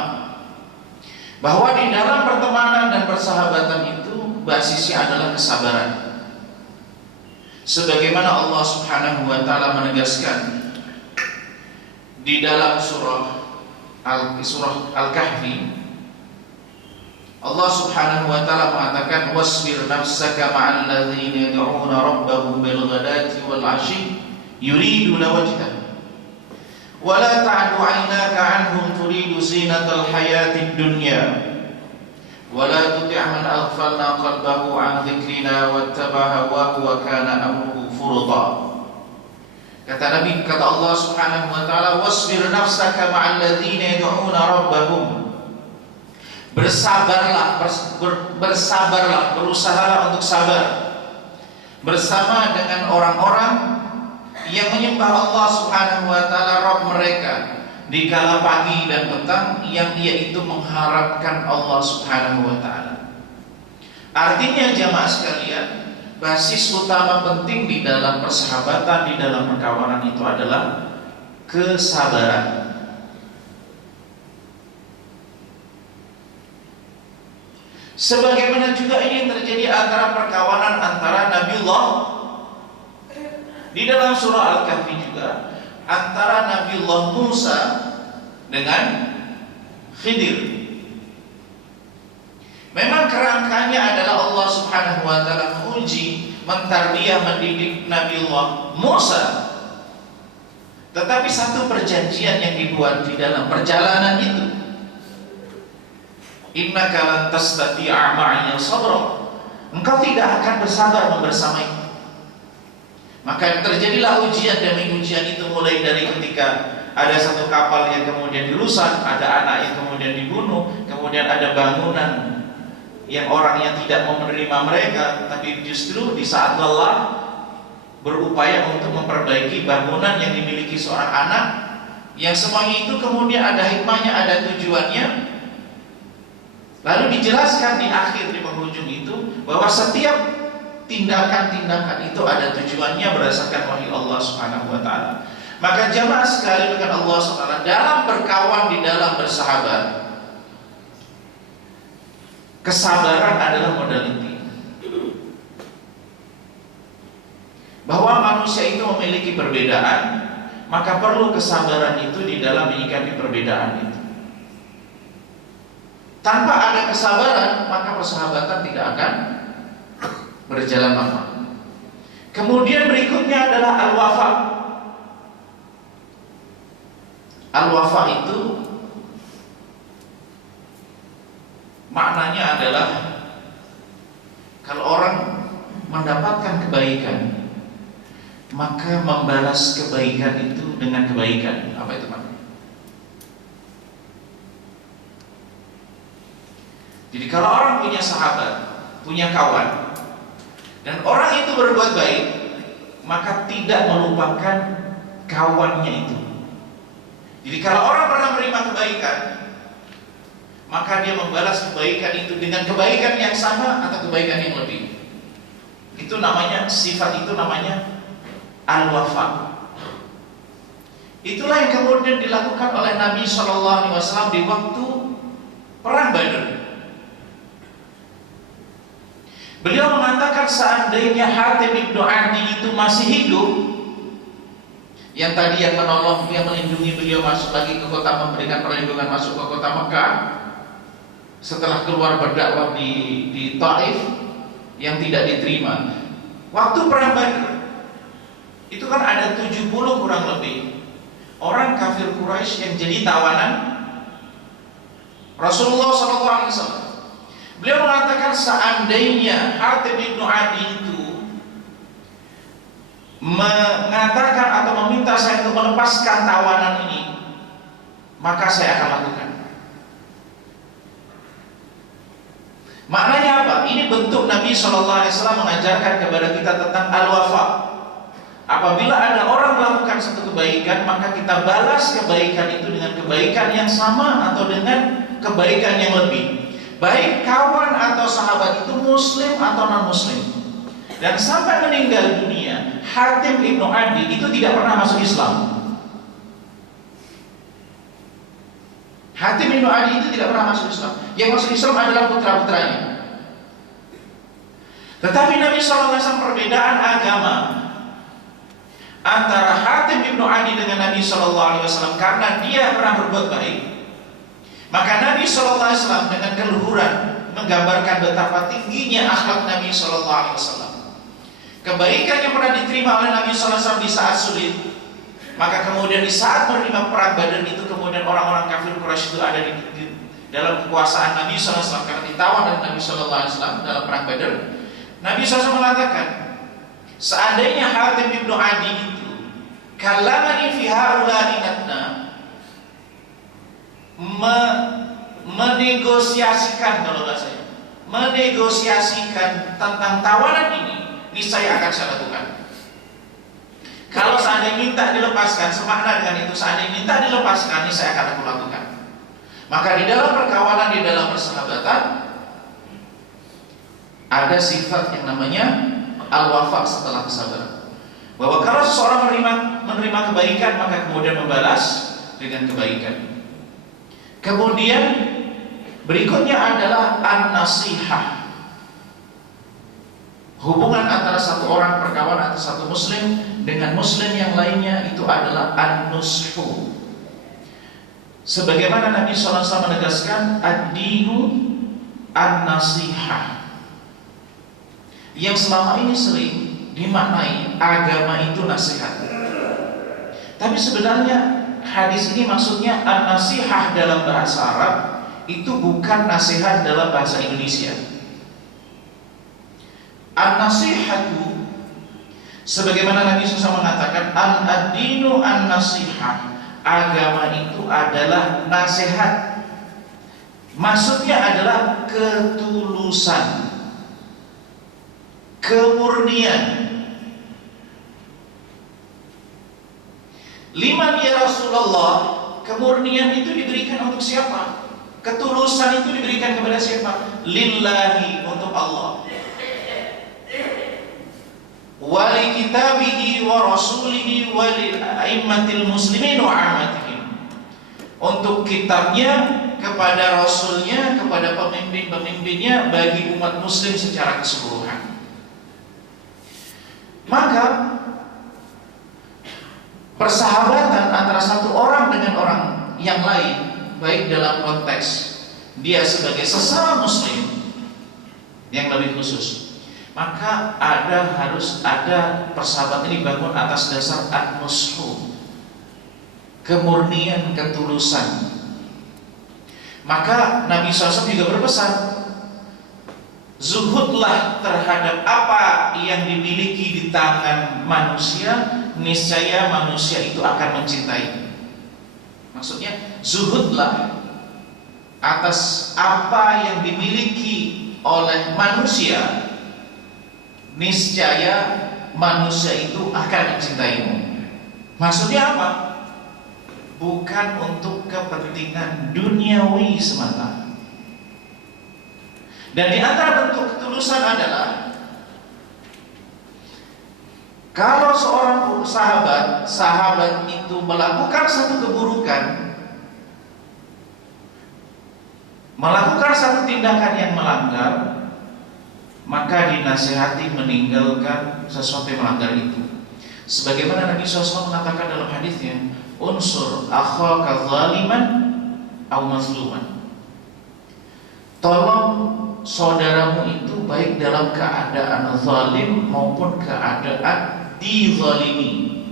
bahwa di dalam pertemanan dan persahabatan itu basisnya adalah kesabaran. Sebagaimana Allah Subhanahu wa taala menegaskan di dalam surah Al-Kahfi, Allah Subhanahu wa taala mengatakan wasbir nafsaka ma'al ladzina yad'una rabbahum bil ghadati wal 'ashyi yuriduna wajhahu wa la ta'du 'ainaka 'anhum turidu zinatal hayatid dunya wa la tuti' man aghfalna qalbahu 'an dzikrina wattaba'a hawahu wa kana amruhu furta. Kata Nabi, kata Allah Subhanahu wa taala, wasbir nafsaka ma'al ladzina yad'una rabbahum. Bersabarlah, bersabarlah, berusahalah untuk sabar bersama dengan orang-orang yang menyembah Allah Subhanahu wa taala Rabb mereka di kala pagi dan petang, yang ia itu mengharapkan Allah Subhanahu wa taala. Artinya jamaah sekalian, basis utama penting di dalam persahabatan, di dalam perkawanan itu adalah kesabaran. Sebagaimana juga ini terjadi antara perkawanan antara Nabiullah di dalam surah Al-Kahfi juga, antara Nabiullah Musa dengan Khidir. Memang kerangkanya adalah Allah Subhanahu wa taala menguji, mentarbiyah, mendidik Nabiullah Musa. Tetapi satu perjanjian yang dibuat di dalam perjalanan itu, innaka lan tastati'a ma'iya sabra, engkau tidak akan bersabar membersamai. Maka terjadilah ujian demi ujian itu, mulai dari ketika ada satu kapal yang kemudian dirusak, ada anak yang kemudian dibunuh, kemudian ada bangunan yang orangnya tidak mau menerima mereka, tapi justru di saat lelah berupaya untuk memperbaiki bangunan yang dimiliki seorang anak, yang semuanya itu kemudian ada hikmahnya, ada tujuannya. Lalu dijelaskan di akhir, di penghujung itu, bahwa setiap tindakan-tindakan itu ada tujuannya berdasarkan wahyu Allah Subhanahu wa taala. Maka jamaah sekali dengan Allah Subhanahu wa taala, dalam berkawan, di dalam bersahabat, kesabaran adalah modal inti. Bahwa manusia itu memiliki perbedaan, maka perlu kesabaran itu di dalam menyikapi perbedaan itu. Tanpa ada kesabaran, maka persahabatan tidak akan berjalan lama. Kemudian berikutnya adalah al-wafa. Al-wafa itu maknanya adalah kalau orang mendapatkan kebaikan, maka membalas kebaikan itu dengan kebaikan. Apa itu maknanya? Jadi kalau orang punya sahabat, punya kawan, dan orang itu berbuat baik, maka tidak melupakan kawannya itu. Jadi kalau orang pernah menerima kebaikan, maka dia membalas kebaikan itu dengan kebaikan yang sama atau kebaikan yang lebih. Itu namanya, sifat itu namanya al-wafa. Itulah yang kemudian dilakukan oleh Nabi SAW di waktu perang Badar. Beliau mengatakan seandainya Hatim ibnu Adi itu masih hidup, yang tadi yang menolong, yang melindungi beliau masuk lagi ke kota, memberikan perlindungan masuk ke kota Mekah setelah keluar berdakwah di Taif yang tidak diterima. Waktu perang Badar itu kan ada 70 kurang lebih orang kafir Quraisy yang jadi tawanan Rasulullah SAW. Beliau mengatakan seandainya Hatim ibnu Adi itu mengatakan atau meminta saya untuk melepaskan tawanan ini, maka saya akan lakukan. Maknanya apa? Ini bentuk Nabi SAW mengajarkan kepada kita tentang al-wafa. Apabila ada orang melakukan satu kebaikan, maka kita balas kebaikan itu dengan kebaikan yang sama atau dengan kebaikan yang lebih. Baik kawan atau sahabat itu muslim atau non muslim. Dan sampai meninggal dunia, Hatim ibnu Adi itu tidak pernah masuk Islam. Hatim bin Adi itu tidak pernah masuk Islam. Yang masuk Islam adalah putra-putranya. Tetapi Nabi SAW perbedaan agama antara Hatim bin Adi dengan Nabi SAW karena dia pernah berbuat baik. Maka Nabi SAW dengan keluhuran menggambarkan betapa tingginya akhlak Nabi SAW. Kebaikan yang pernah diterima oleh Nabi SAW di saat sulit, maka kemudian di saat menerima perang Badar itu, kemudian orang-orang kafir Quraisy itu ada di dalam kekuasaan Nabi SAW karena ditawan oleh Nabi SAW dalam perang Badar. Nabi SAW mengatakan, seandainya Hatim bin Adi itu kalamani fi haula'i natna, menegosiasikan, kalau bahasanya menegosiasikan tentang tawanan ini, niscaya akan saya lakukan. Kalau seandainya minta dilepaskan, semakna dengan itu, seandainya minta dilepaskan, niscaya akan aku lakukan. Maka di dalam perkawanan, di dalam persahabatan, ada sifat yang namanya al-wafa setelah kesabaran. Bahwa kalau seseorang menerima kebaikan, maka kemudian membalas dengan kebaikan. Kemudian berikutnya adalah an-nasihah. Hubungan antara satu orang, perkawanan antara satu muslim dengan muslim yang lainnya itu adalah an-nushu. Sebagaimana Nabi SAW menegaskan ad-dinu an-nasihah, yang selama ini sering dimaknai agama itu nasihat. Tapi sebenarnya hadis ini maksudnya an-nasihah dalam bahasa Arab itu bukan nasihat dalam bahasa Indonesia. An-nasihatu, sebagaimana Nabi SAW mengatakan, ad-dinu an-nasihah, agama itu adalah nasihat. Maksudnya adalah ketulusan, kemurnian. Liman ya Rasulullah, kemurnian itu diberikan untuk siapa? Ketulusan itu diberikan kepada siapa? Lillahi, untuk Allah. Wali kitabihi wa rasulihi wali a'immatil muslimin wa amatihim, untuk kitabnya, kepada rasulnya, kepada pemimpin-pemimpinnya, bagi umat muslim secara keseluruhan. Maka persahabatan antara satu orang dengan orang yang lain, baik dalam konteks dia sebagai sesama muslim yang lebih khusus, maka harus ada persahabatan ini dibangun atas dasar an-nushu, kemurnian, ketulusan. Maka Nabi SAW juga berpesan, zuhudlah terhadap apa yang dimiliki di tangan manusia, niscaya manusia itu akan mencintai. Maksudnya zuhudlah atas apa yang dimiliki oleh manusia, niscaya manusia itu akan mencintaimu. Maksudnya apa? Bukan untuk kepentingan duniawi semata. Dan di antara bentuk ketulusan adalah kalau seorang sahabat itu melakukan satu keburukan, melakukan satu tindakan yang melanggar, maka dinasihati meninggalkan sesuatu yang melanggar itu. Sebagaimana Nabi SAW mengatakan dalam hadisnya, unsur akhaka zaliman aw mazluman, tolong saudaramu itu baik dalam keadaan zalim maupun keadaan dizalimi.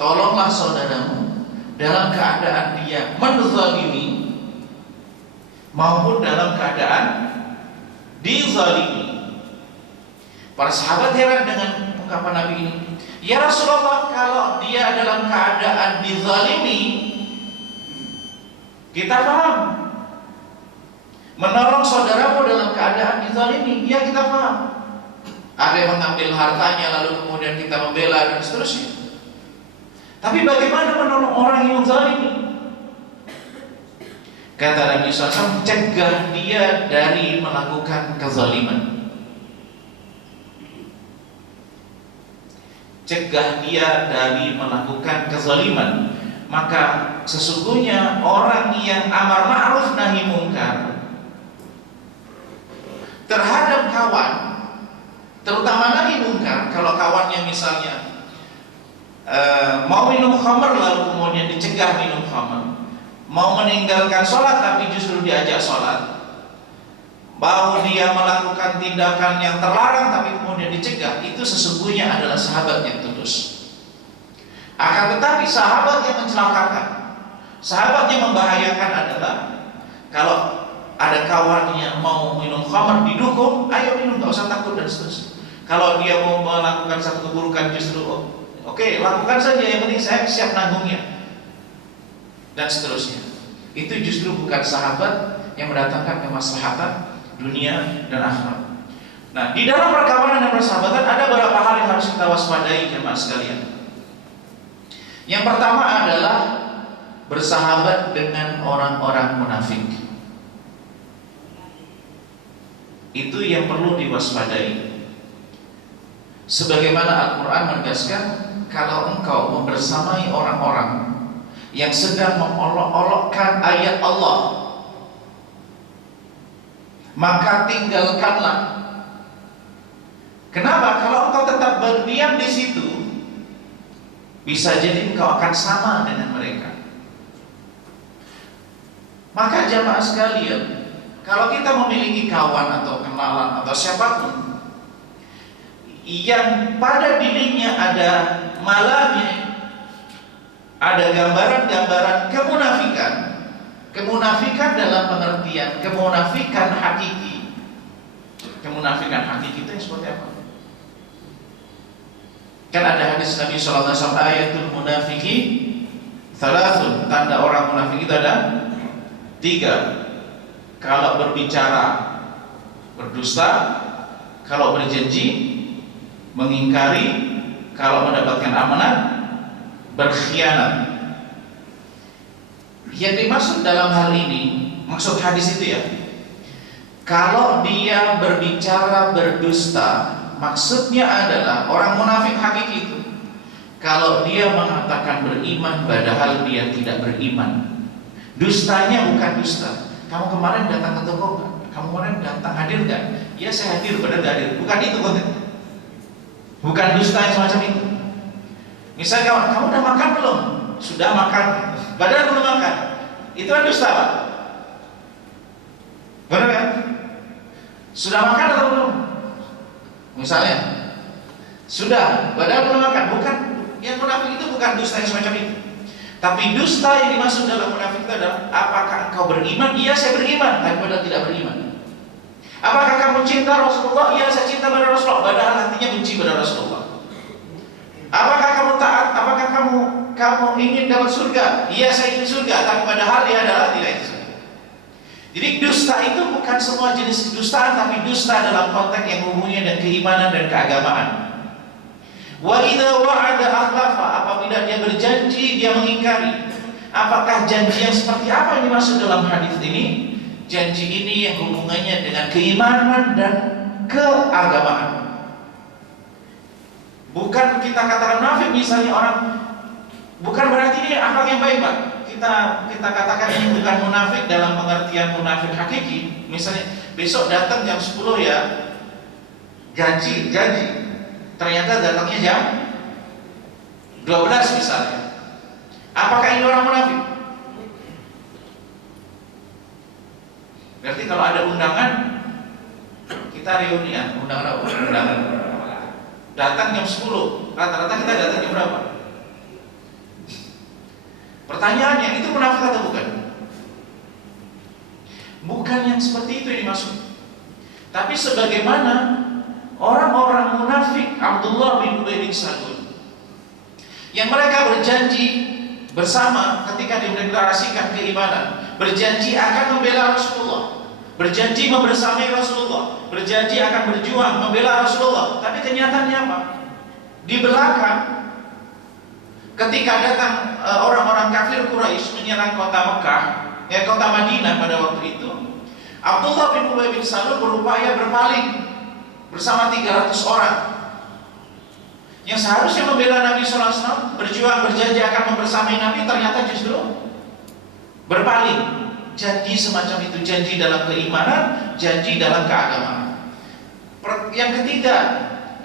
Tolonglah saudaramu dalam keadaan dia menzalimi maupun dalam keadaan dizalimi. Para sahabat heran dengan ungkapan Nabi ini. Ya Rasulullah, kalau dia dalam keadaan dizalimi, kita paham. Menolong saudaramu dalam keadaan dizalimi, ya kita paham. Ada yang mengambil hartanya lalu kemudian kita membela dan seterusnya. Tapi bagaimana menolong orang yang zalimi? Kata Nabi SAW, cegah dia dari melakukan kezaliman. Cegah dia dari melakukan kezaliman. maka sesungguhnya orang yang amar ma'ruf nahi mungkar terhadap kawan, terutama nahi mungkar, kalau kawannya misalnya mau minum khamr lalu kemudian dicegah minum khamr, mau meninggalkan sholat tapi justru diajak sholat, mau dia melakukan tindakan yang terlarang tapi kemudian dicegah, itu sesungguhnya adalah sahabat yang tulus. Akan tetapi sahabat yang mencelakakan, sahabat yang membahayakan adalah kalau ada kawannya mau minum khamr didukung, ayo minum, gak usah takut dan seterusnya. Kalau dia mau melakukan satu keburukan justru oke, lakukan saja, yang penting saya siap nanggungnya dan seterusnya. Itu justru bukan sahabat yang mendatangkan kemaslahatan dunia dan akhirat. Nah, di dalam perkawanan dan persahabatan ada beberapa hal yang harus kita waspadai jemaah sekalian. Yang pertama adalah bersahabat dengan orang-orang munafik. Itu yang perlu diwaspadai. Sebagaimana Al-Quran menegaskan, kalau engkau membersamai orang-orang yang sedang mengolok-olokkan ayat Allah, maka tinggalkanlah. Kenapa? Kalau engkau tetap berdiam di situ, bisa jadi engkau akan sama dengan mereka. Maka jamaah sekalian, kalau kita memiliki kawan atau kenalan atau siapapun yang pada dirinya ada malamnya, ada gambaran-gambaran kemunafikan, kemunafikan dalam pengertian kemunafikan hakiki. Kemunafikan hakiki itu yang seperti apa? Kan ada hadis Nabi sallallahu alaihi wasallam, ayatul munafiki thalathun, tanda orang munafik itu ada 3. Kalau berbicara berdusta, kalau berjanji mengingkari, kalau mendapatkan amanat berkhianat. Yang dimaksud dalam hal ini, maksud hadis itu ya, kalau dia berbicara berdusta, maksudnya adalah orang munafik hakiki itu, kalau dia mengatakan beriman padahal dia tidak beriman. Dustanya bukan dusta. Kamu kemarin datang ke toko nggak? Kamu kemarin datang hadir nggak? Ya saya hadir, padahal nggak hadir. Bukan itu kontennya. Bukan dusta yang semacam itu. Misalnya kamu udah makan belum? Sudah makan, padahal belum makan. Itu kan dusta, Pak. Benar kan? Sudah makan atau belum? Misalnya, sudah, padahal belum makan. Bukan, yang munafik itu bukan dusta yang semacam itu. Tapi dusta yang dimaksud dalam munafik itu adalah, apakah engkau beriman? Iya, saya beriman, tapi padahal tidak beriman. Apakah kamu cinta Rasulullah? Iya, saya cinta pada Rasulullah, padahal hatinya benci pada Rasulullah. Apakah kamu taat? Apakah kamu ingin dapat surga? Iya, saya ingin surga, tapi padahal dia adalah tidak itu. Jadi dusta itu bukan semua jenis kedustaan, tapi dusta dalam konteks yang hubungannya dengan keimanan dan keagamaan. Wa idza wa'ada akhlafa, apabila dia berjanji dia mengingkari. Apakah janji yang seperti apa yang dimaksud dalam hadis ini? Janji ini yang hubungannya dengan keimanan dan keagamaan. Bukan kita katakan munafik misalnya orang, bukan berarti ini akhlak yang baik, Pak. Kita katakan ini bukan munafik dalam pengertian munafik hakiki. Misalnya besok datang jam 10 ya, janji. Ternyata datangnya jam 12 misalnya. Apakah ini orang munafik? Berarti kalau ada undangan, kita reunian, undangan. Datang jam 10, rata-rata kita datang jam berapa? Pertanyaannya, itu munafik atau bukan? Bukan yang seperti itu yang dimaksud. Tapi sebagaimana orang-orang munafik Abdullah bin Ubay bin Salul, yang mereka berjanji bersama ketika dideklarasikan keimanan, berjanji akan membela Rasulullah, berjanji membersamai Rasulullah, berjanji akan berjuang membela Rasulullah. Tapi kenyataannya apa? Di belakang, ketika datang orang-orang kafir Quraisy menyerang kota Mekah, kota Madinah pada waktu itu, Abdullah bin Ubay bin Salul berupaya berpaling bersama 300 orang. yang seharusnya membela Nabi sallallahu alaihi wasallam, berjuang berjanji akan membersamai Nabi, ternyata justru berpaling. Janji semacam itu, janji dalam keimanan, janji dalam keagamaan. Yang ketiga,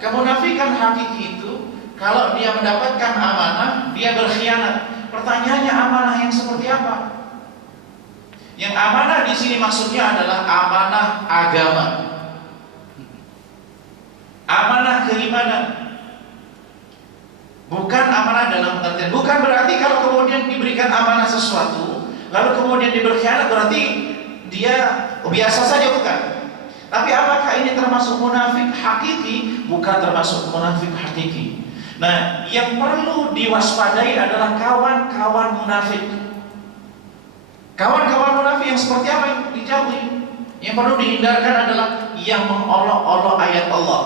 kemunafikan hakiki itu kalau dia mendapatkan amanah, dia berkhianat. Pertanyaannya, amanah yang seperti apa? Yang amanah di sini maksudnya adalah amanah agama, amanah keimanan. Bukan amanah dalam pengertian, bukan berarti kalau kemudian diberikan amanah sesuatu lalu kemudian dia berkhianat berarti dia biasa saja, bukan. Tapi apakah ini termasuk munafik hakiki? Bukan termasuk munafik hakiki. Nah, yang perlu diwaspadai adalah kawan-kawan munafik. Kawan-kawan munafik yang seperti apa yang dijauhi? Yang perlu dihindarkan adalah yang mengolok-olok ayat Allah,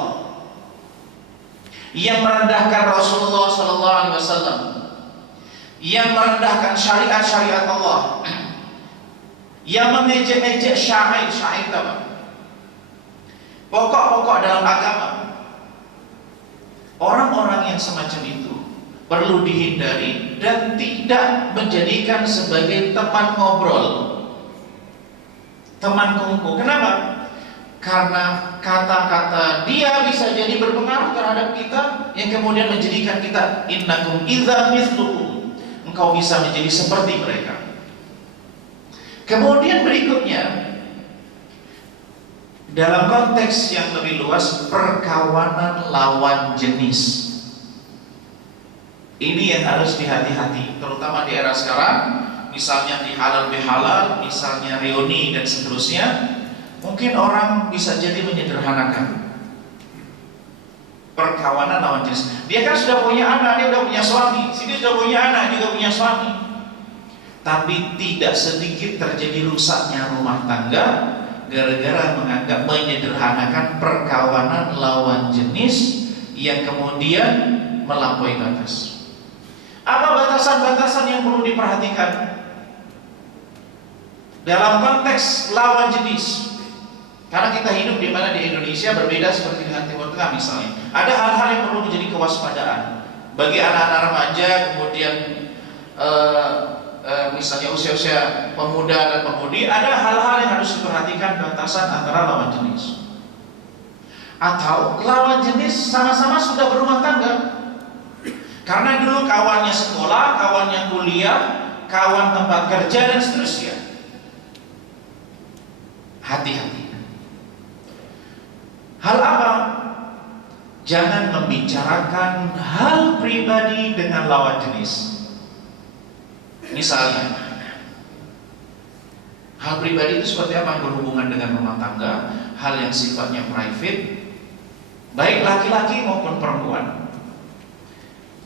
yang merendahkan Rasulullah SAW, yang merendahkan syariat-syariat Allah, yang mengejek-ejek syair pokok-pokok dalam agama. Orang-orang yang semacam itu perlu dihindari dan tidak menjadikan sebagai teman ngobrol, teman kongko. Kenapa? Karena kata-kata dia bisa jadi berpengaruh terhadap kita, yang kemudian menjadikan kita innakum idza mithlukum, engkau bisa menjadi seperti mereka. Kemudian berikutnya, dalam konteks yang lebih luas, perkawanan lawan jenis. Ini yang harus dihati-hati, terutama di era sekarang. Misalnya di halal bihalal, misalnya reuni dan seterusnya. Mungkin orang bisa jadi menyederhanakan perkawanan lawan jenis. Dia kan sudah punya anak, dia sudah punya suami, sini sudah punya anak, juga punya suami. Tapi tidak sedikit terjadi rusaknya rumah tangga gara-gara menganggap menyederhanakan perkawanan lawan jenis yang kemudian melampaui batas. Apa batasan-batasan yang perlu diperhatikan dalam konteks lawan jenis? Karena kita hidup di mana di Indonesia berbeda seperti dengan Timur Tengah misalnya. Ada hal-hal yang perlu menjadi kewaspadaan bagi anak-anak remaja, kemudian misalnya usia-usia pemuda dan pemudi. Ada hal-hal yang harus diperhatikan, batasan antara lawan jenis. Atau lawan jenis sama-sama sudah berumah tangga. Karena dulu kawannya sekolah, kawannya kuliah, kawan tempat kerja dan seterusnya. Hati-hati. Hal apa? Jangan membicarakan hal pribadi dengan lawan jenis. Misalnya, hal pribadi itu seperti apa yang berhubungan dengan rumah tangga, hal yang sifatnya private, baik laki-laki maupun perempuan.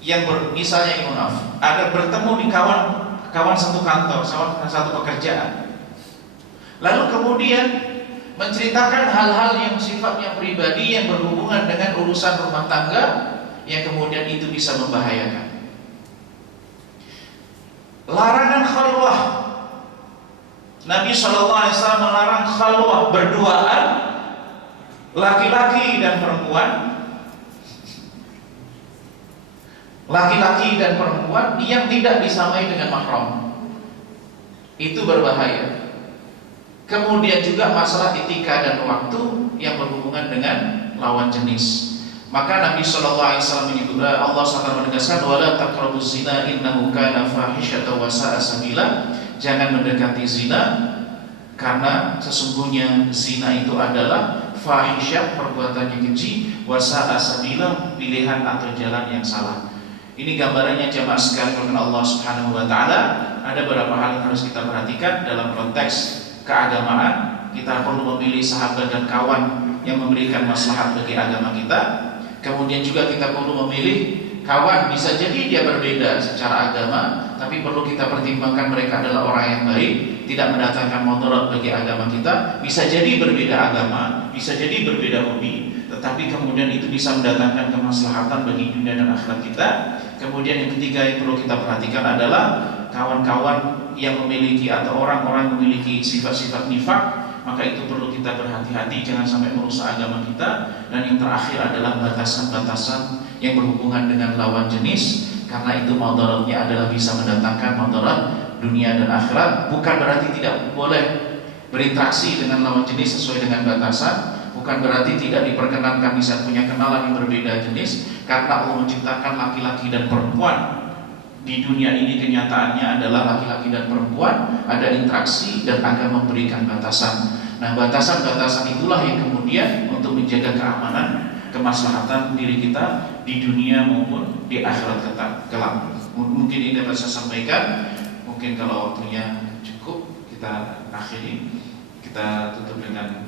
Yang misalnya maaf, ada bertemu di kawan satu kantor, satu pekerjaan. Lalu kemudian menceritakan hal-hal yang sifatnya pribadi yang berhubungan dengan urusan rumah tangga, yang kemudian itu bisa membahayakan. Larangan khalwah. Nabi SAW melarang khalwah berduaan laki-laki dan perempuan. Laki-laki dan perempuan yang tidak disamai dengan mahram. Itu berbahaya. Kemudian juga masalah etika dan waktu yang berhubungan dengan lawan jenis. Maka Nabi SAW menyebut, Allah SWT menegaskan, wala taqrabuz zina innahu kana fahisyatan wa sa'a sabila. Jangan mendekati zina, karena sesungguhnya zina itu adalah fahisyah, perbuatan yang keji, wa sa'a sabila, pilihan atau jalan yang salah. Ini gambarannya jamaah sekalian dengan Allah Subhanahu wa taala. Ada beberapa hal yang harus kita perhatikan dalam konteks keagamaan. Kita perlu memilih sahabat dan kawan yang memberikan maslahat bagi agama kita. Kemudian juga kita perlu memilih kawan, bisa jadi dia berbeda secara agama, tapi perlu kita pertimbangkan mereka adalah orang yang baik, tidak mendatangkan mudarat bagi agama kita. Bisa jadi berbeda agama, bisa jadi berbeda hobi, tetapi kemudian itu bisa mendatangkan kemaslahatan bagi dunia dan akhirat kita. Kemudian yang ketiga yang perlu kita perhatikan adalah kawan-kawan yang memiliki atau orang-orang yang memiliki sifat-sifat nifaq, maka itu perlu kita berhati-hati, jangan sampai merusak agama kita. Dan yang terakhir adalah batasan-batasan yang berhubungan dengan lawan jenis, karena itu madaratnya adalah bisa mendatangkan madarat dunia dan akhirat. Bukan berarti tidak boleh berinteraksi dengan lawan jenis sesuai dengan batasan, bukan berarti tidak diperkenankan bisa punya kenalan yang berbeda jenis, karena Allah menciptakan laki-laki dan perempuan. Di dunia ini kenyataannya adalah laki-laki dan perempuan ada interaksi, dan agama memberikan batasan. Nah, batasan-batasan itulah yang kemudian untuk menjaga keamanan, kemaslahatan diri kita di dunia maupun di akhirat kelak. Mungkin ini dapat saya sampaikan. Mungkin kalau waktunya cukup kita akhiri, kita tutup dengan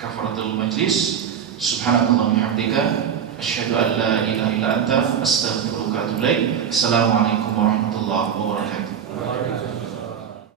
kafaratul majlis. Subhanallah bihamdika, asyhadu an la ilaha illa anta, astaghfiruka wa atubu ilaik. Assalamualaikum warahmatullahi wabarakatuh.